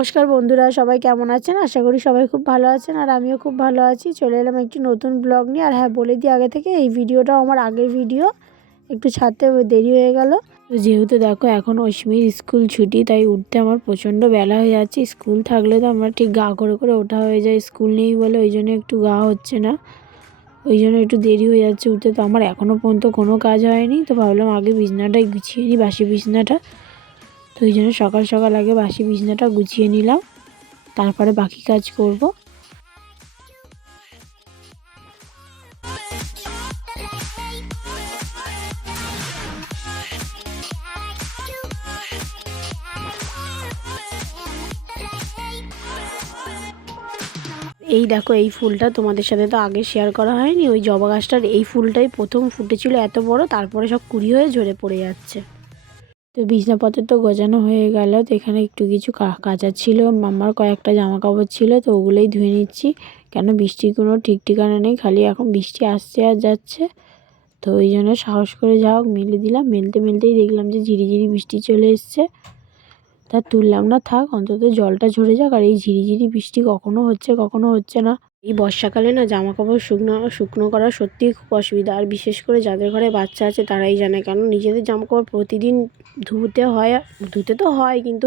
নমস্কার বন্ধুরা, সবাই কেমন আছেন? আশা করি সবাই খুব ভালো আছেন আর আমিও খুব ভালো আছি। চলে এলাম একটি নতুন ব্লগ নিয়ে। আর হ্যাঁ বলে দিই আগে থেকে, এই ভিডিওটাও আমার আগের ভিডিও। একটু ছাড়তে দেরি হয়ে গেল। যেহেতু দেখো, এখন অশ্মির স্কুল ছুটি, তাই উঠতে আমার প্রচণ্ড বেলা হয়ে যাচ্ছে। স্কুল থাকলে তো আমার ঠিক গা করে করে ওঠা হয়ে যায়। স্কুল নেই বলে ওই জন্য একটু গা হচ্ছে না। ওই জন্য একটু দেরি হয়ে যাচ্ছে উঠতে। তো আমার এখনও পর্যন্ত কোনো কাজ হয়নি। তো ভাবলাম আগে বিছনাটাই গুছিয়ে নিই, বাসি বিছনাটা। তো ওই জন্য সকাল সকাল আগে বাসি বিছনাটা গুছিয়ে নিলাম। তারপরে বাকি কাজ করব। এই দেখো, এই ফুলটা তোমাদের সাথে তো আগে শেয়ার করা হয়নি। ওই জবা গাছটার এই ফুলটাই প্রথম ফুটেছিল এত বড়, তারপরে সব কুড়ি হয়ে ঝরে পড়ে যাচ্ছে। তো বিছনাপত্র তো গোছানো হয়ে গেল। তো এখানে একটু কিছু কাঁচা ছিল মামার কয়েকটা জামা কাপড় ছিল, তো ওগুলোই ধুয়ে নিচ্ছি। কেন বৃষ্টির কোনো ঠিক ঠিকানা নেই, খালি এখন বৃষ্টি আসছে আর যাচ্ছে। তো ওই জন্য সাহস করে যা হোক, মেলে দিলাম। মেলতে মেলতেই দেখলাম যে ঝিরিঝিরি বৃষ্টি চলে এসছে। তা তুললাম না, থাক, অন্তত জলটা ঝরে যাক, আর এই ঝিরিঝিরি বৃষ্টি কখনো হচ্ছে কখনো হচ্ছে না। এই বর্ষাকালে না জামা কাপড় শুকনো শুকনো করা সত্যিই খুব অসুবিধা। আর বিশেষ করে যাদের ঘরে বাচ্চা আছে তারাই জানে কেন নিজেদের জামা কাপড় প্রতিদিন ধুতে হয়, ধুতে তো হয় কিন্তু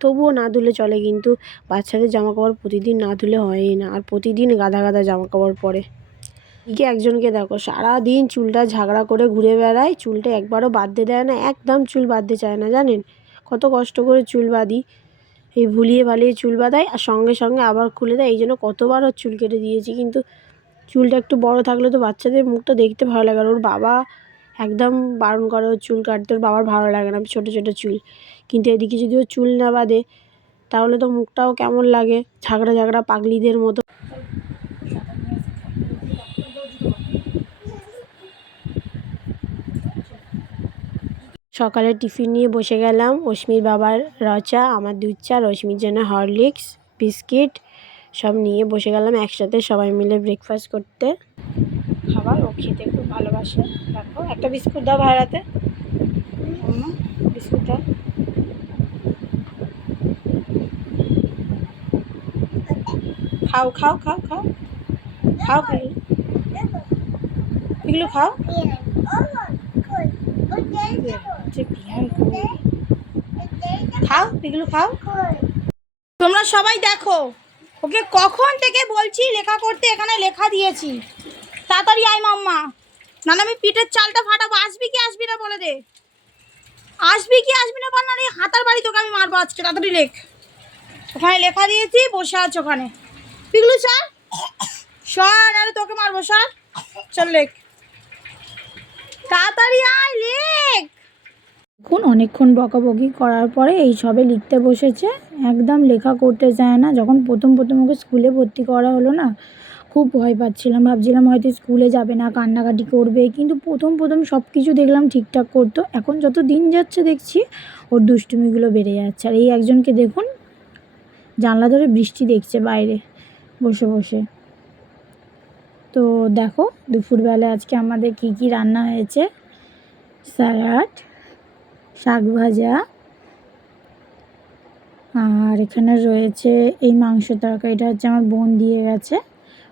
তবুও না ধুলে চলে কিন্তু বাচ্চাদের জামা কাপড় প্রতিদিন না ধুলে হয়ই না, আর প্রতিদিন গাদা গাদা জামা কাপড় পরে। এদিকে একজনকে দেখো, সারাদিন চুলটা ঝাগড়া করে ঘুরে বেড়ায়, চুলটা একবারও বাঁধতে দেয় না, একদম চুল বাঁধতে চায় না, জানেন? কত কষ্ট করে চুল বাঁধি। এই ভুলিয়ে ভালিয়ে চুল বাঁধায় আর সঙ্গে সঙ্গে আবার খুলে দেয়। এই জন্য কতবার ওর চুল কেটে দিয়েছি। কিন্তু চুলটা একটু বড় থাকলে তো বাচ্চাদের মুখটা দেখতে ভালো লাগে। আর ওর বাবা একদম বারণ করে ওর চুল কাটতে। ওর বাবার ভালো লাগে না, ছোটো ছোটো চুল। কিন্তু এদিকে যদি ও চুল না বাঁধে, তাহলে তো মুখটাও কেমন লাগে? ঝাগড়া ঝাগড়া পাগলিদের মতো। সকালে টিফিন নিয়ে বসে গেলাম। অশ্মির বাবার রচা, আমার দুধ চা, রশ্মির জন্য হরলিক্স, বিস্কিট, সব নিয়ে বসে গেলাম একসাথে সবাই মিলে ব্রেকফাস্ট করতে। খাবার, ও খেতে খুব ভালোবাসে। দেখো, একটা বিস্কুট দাও ভাড়াতে বিস্কুটটা খাও খাও খাও খাও। খাও এগুলো খাও। খাও, এগুলো খাও। তোমরা সবাই দেখো, ওকে কখন থেকে বলছি লেখা করতে, এখানে লেখা দিয়েছি। তাড়াতাড়ি আয় মাম্মা না না আমি পিঠের চালটা ফাটাবো। আসবি কি আসবি না বলে দে। আসবি কি আসবি না বল না রে হাতার বাড়ি তোকে আমি মারবো আজকে। তাড়াতাড়ি লেখ। ওখানে লেখা দিয়েছি, বসে আছে ওখানে। পিগলু স্যার সর আরে তোকে মারবো, স্যার। চল লেখ। তাড়াতাড়ি আয়, লেখ। এখন অনেকক্ষণ বকাবকি করার পরে এই সবে লিখতে বসেছে। একদম লেখা করতে চায় না। যখন প্রথম প্রথম ওকে স্কুলে ভর্তি করা হলো না, খুব ভয় পাচ্ছিলাম। ভাবছিলাম হয়তো স্কুলে যাবে না, কান্নাকাটি করবে। কিন্তু প্রথম প্রথম সব কিছু দেখলাম ঠিকঠাক করতো। এখন যত দিন যাচ্ছে দেখছি, ওর দুষ্টুমিগুলো বেড়ে যাচ্ছে। আর এই একজনকে দেখুন, জানলা ধরে বৃষ্টি দেখছে বাইরে বসে বসে। তো দেখো, দুপুরবেলা আজকে আমাদের কি কি রান্না হয়েছে? স্যালাড। শাক ভাজা। আর এখানে রয়েছে এই মাংস তরকারিটা হচ্ছে আমার বোন দিয়ে গেছে।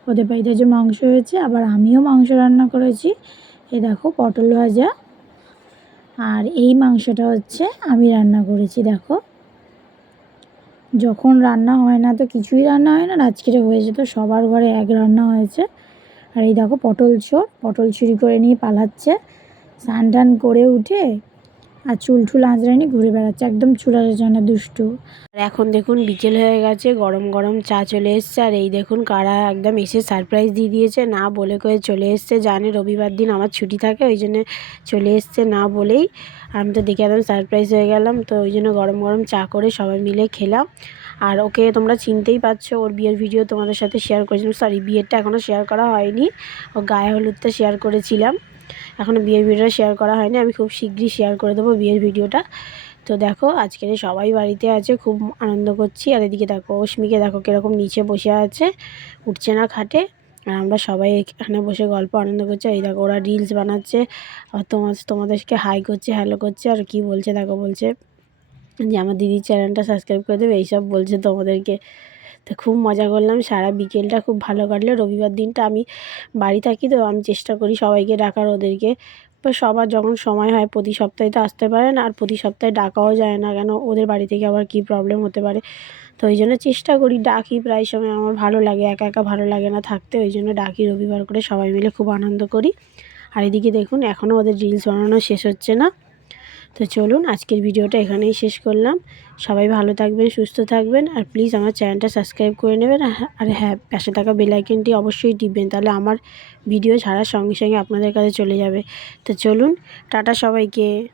ওদের বাড়িতে যে মাংস হয়েছে, আবার আমিও মাংস রান্না করেছি। এই দেখো, পটল ভাজা। আর এই মাংসটা হচ্ছে আমি রান্না করেছি, দেখো। যখন রান্না হয় না, তো কিছুই রান্না হয় না। আজকের হয়েছে তো সবার ঘরে এক রান্না হয়েছে। আর এই দেখো, পটল চোর পটল চুরি করে নিয়ে পালাচ্ছে। স্নান টান করে উঠে আর চুল টুল আঁচড়ানি ঘুরে বেড়াচ্ছে। একদম চুলার জন্য দুষ্টু। আর এখন দেখুন, বিকেল হয়ে গেছে, গরম গরম চা চলে এসছে। আর এই দেখুন, কারা একদম এসে সারপ্রাইজ দিয়ে দিয়েছে, না বলে করে চলে এসছে। জানে রবিবার দিন আমার ছুটি থাকে, ওই জন্য চলে এসছে না বলেই। আমি তো দেখে একদম সারপ্রাইজ হয়ে গেলাম, তো ওই জন্য গরম গরম চা করে সবাই মিলে খেলাম। আর ওকে তোমরা চিনতেই পারছ, ওর বিয়ের ভিডিও তোমাদের সাথে শেয়ার করেছিলাম। সরি বিয়েরটা এখনও শেয়ার করা হয়নি। ও গায়ে হলুদটা শেয়ার করেছিলাম। এখনও বিয়ের ভিডিওটা শেয়ার করা হয়নি, আমি খুব শীঘ্রই শেয়ার করে দেবো বিয়ের ভিডিওটা। তো দেখো আজকের সবাই বাড়িতে আছে, খুব আনন্দ করছি। আর এদিকে দেখো অশ্মিকে দেখো কীরকম নিচে বসে আছে, উঠছে না খাটে। আর আমরা সবাই এখানে বসে গল্প আনন্দ করছি। এই দেখো, ওরা রিলস বানাচ্ছে। আর তোমার তোমাদেরকে হাই করছে হ্যালো করছে। আর কি বলছে, দেখো বলছে যে, আমার দিদির চ্যানেলটা সাবস্ক্রাইব করে দেবে। এইসব বলছে তোমাদেরকে। তো খুব মজা করলাম। সারা বিকেলটা খুব ভালো কাটলো। রবিবার দিনটা আমি বাড়ি থাকি তো আমি চেষ্টা করি সবাইকে ডাকার ওদেরকে। সবার যখন সময় হয় প্রতি সপ্তাহে তো আসতে পারে না, আর প্রতি সপ্তাহে ডাকাও যায় না কেন? ওদের বাড়ি থেকে আবার কী প্রবলেম হতে পারে? তো ওই জন্য চেষ্টা করি, ডাকি প্রায় সময়। আমার ভালো লাগে, একা একা ভালো লাগে না থাকতে। ওই জন্য ডাকি রবিবার করে সবাই মিলে খুব আনন্দ করি। আর এদিকে দেখুন এখনও ওদের রিলস বানানো শেষ হচ্ছে না। তো চলুন আজকের ভিডিওটা এখানেই শেষ করলাম। সবাই ভালো থাকবেন, সুস্থ থাকবেন আর প্লিজ আমার চ্যানেলটা সাবস্ক্রাইব করে নেবেন। আর হ্যাঁ- হ্যাঁ পাশে থাকা বেল আইকনটি অবশ্যই টিপবেন, তাহলে আমার ভিডিও ছাড়ার সঙ্গে সঙ্গে আপনাদের কাছে চলে যাবে। তো চলুন, টাটা সবাইকে।